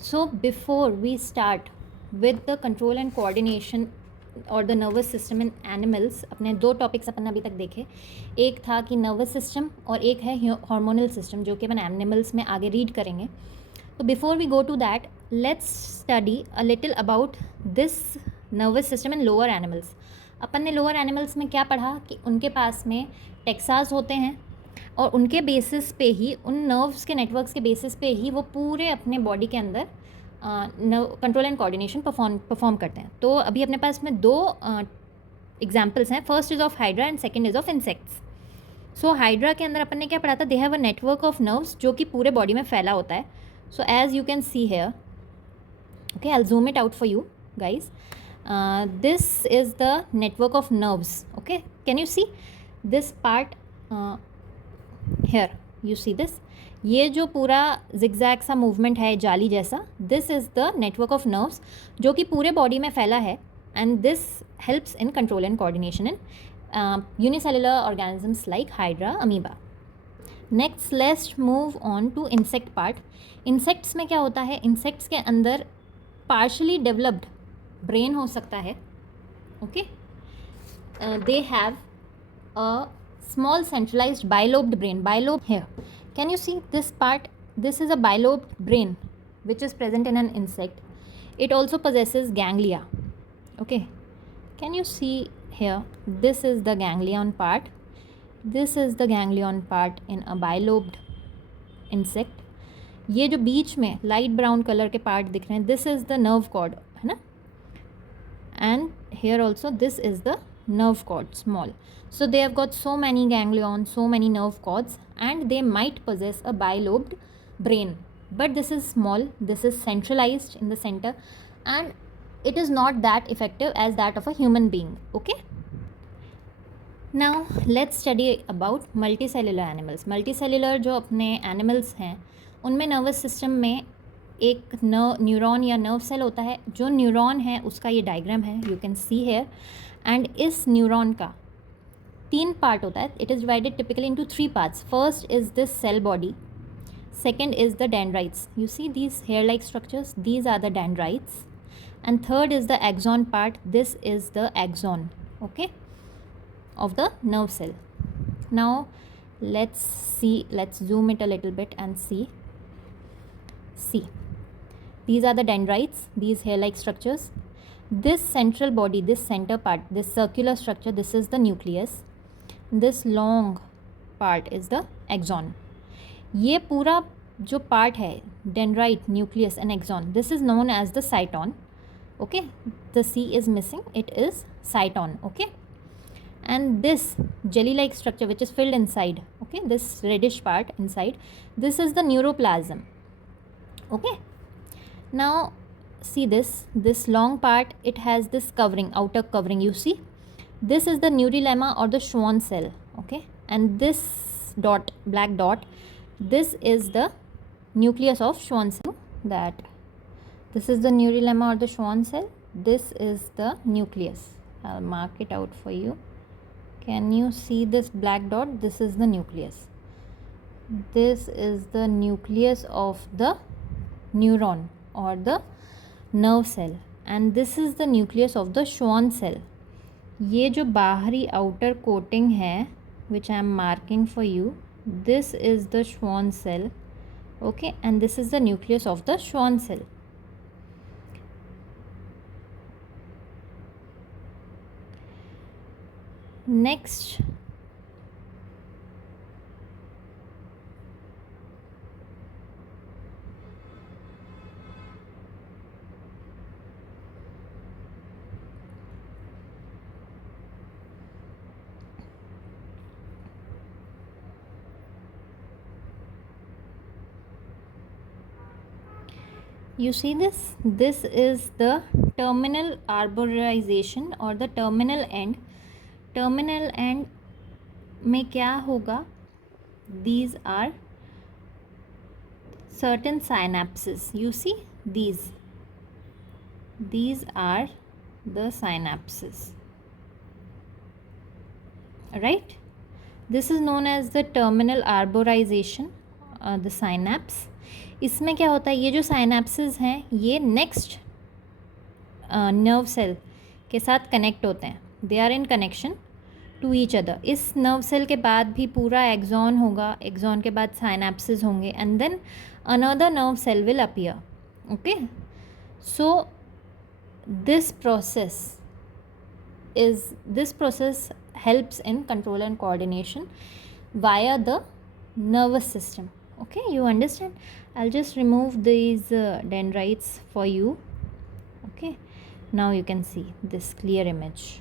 So before we start with the control and coordination और the nervous system इन एनिमल्स, अपने दो टॉपिक्स अपन अभी तक देखे. एक था कि नर्वस सिस्टम और एक है हार्मोनल सिस्टम, जो कि अपन एनिमल्स में आगे रीड करेंगे. तो before we go to that, let's study a little about this nervous system in lower animals. अपन ने लोअर एनिमल्स में क्या पढ़ा कि उनके पास में टेक्सास होते हैं और उनके बेसिस पे ही, उन नर्व्स के नेटवर्क्स के बेसिस पे ही वो पूरे अपने बॉडी के अंदर कंट्रोल एंड कोऑर्डिनेशन परफॉर्म करते हैं. तो अभी अपने पास में दो एग्जाम्पल्स हैं. First is of hydra and second is of insects. So hydra के अंदर अपन ने क्या पढ़ा था, they have a network of nerves जो कि पूरे बॉडी में फैला होता है. So as you can see here, okay, I will zoom it out for you guys. This is the network of nerves. Okay, can you see this part here? You see this, ये जो पूरा जिगजैग सा movement है जाली जैसा, this is the network of nerves जो कि पूरे बॉडी में फैला है. And this helps in control and coordination in unicellular organisms like hydra, amoeba. Next let's move on to insect part. Insects में क्या होता है, इंसेक्ट्स के अंदर पार्शली डेवलप्ड ब्रेन हो सकता है. ओके, दे have a small centralized bilobed brain. Bilobe here. Can you see this part? This is a bilobed brain which is present in an insect. It also possesses ganglia. Okay. Can you see here? This is the ganglion part. This is the ganglion part in a bilobed insect. ये जो बीच में light brown colour के part दिख रहे हैं, this is the nerve cord, है ना. And here also this is the nerve cord, small. So they have got so many ganglions, so many nerve cords, and they might possess a bilobed brain. But this is small, this is centralized in the center, and it is not that effective as that of a human being. Okay. Now let's study about multicellular animals. Multicellular जो अपने animals हैं, उनमें nervous system में एक न्यूरॉन या nerve cell होता है. जो न्यूरॉन है उसका ये डायग्राम है, you can see here. And इस न्यूरॉन का 3 पार्ट होता है. It is divided typically into 3 parts. First is this cell body, second is the dendrites. You see these hair like structures, these are the dendrites. And third is the axon part, this is the axon, okay, of the nerve cell. Now let's see, let's zoom it a little bit and see. These are the dendrites, these hair-like structures. This central body, this center part, this circular structure, this is the nucleus. This long part is the axon. ये पूरा जो part है, dendrite, nucleus and axon, this is known as the cyton. Okay, the C is missing, it is cyton. Okay, and this jelly-like structure which is filled inside, okay, this reddish part inside, this is the neuroplasm. Okay, now see this long part, it has this covering, outer covering. You see, this is the neurolemma or the Schwann cell. Okay, and this dot, black dot, this is the nucleus of Schwann cell. That this is the neurolemma or the Schwann cell, this is the nucleus. I'll mark it out for you. Can you see this black dot? This is the nucleus. This is the nucleus of the neuron or the nerve cell, and this is the nucleus of the Schwann cell. ये जो बाहरी outer coating है, which I am marking for you, this is the Schwann cell. Okay, and this is the nucleus of the Schwann cell. Next, you see this is the terminal arborization or the terminal end. Terminal end में क्या होगा, these are certain synapses. You see these are the synapses, right? This is known as the terminal arborization, the synapse. इसमें क्या होता है, ये जो साइनेप्सिस हैं ये नेक्स्ट नर्व सेल के साथ कनेक्ट होते हैं, they are in connection to each other. इस नर्व सेल के बाद भी पूरा एक्सॉन होगा, एक्सॉन के बाद साइनेप्सिस होंगे, and then another nerve cell will appear. Okay, so this process helps in control and coordination via the nervous system. Okay, you understand? I'll just remove these dendrites for you. Okay, now you can see this clear image.